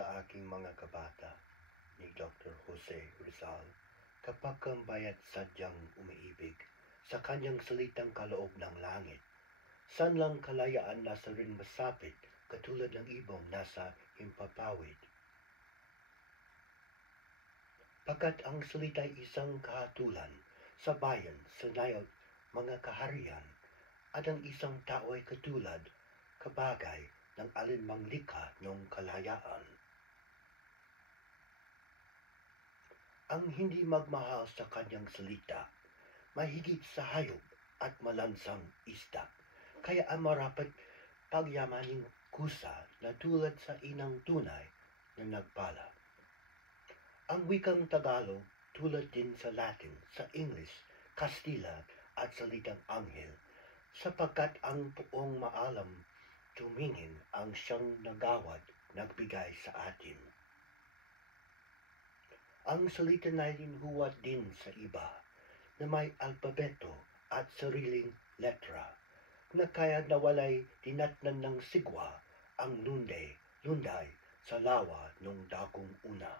sa aking mga kabata ni Dr. Jose Rizal, kapag ang bayat sadyang umiibig sa kanyang salitang kaloob ng langit, saan lang kalayaan nasa rin masapit katulad ng ibong nasa himpapawid. Pagkat ang salita'y isang kahatulan sa bayan sa nayag mga kaharian, at ang isang tao ay katulad kabagay ng alinmang likha ng kalayaan. Ang hindi magmahal sa kanyang salita, mahigit sa hayop at malansang isda, kaya ang marapat pagyamaning kusa na tulad sa inang tunay na nagpala. Ang wikang Tagalog, tulad din sa Latin, sa English, Kastila at salitang Anghel, sapagkat ang poong maalam tumingin ang siyang nagawad, nagbigay sa atin. Ang salita na huwat din sa iba, na may alpabeto at sariling letra, na kaya nawalay tinatnan ng sigwa ang lunday sa lawa nung dakong una.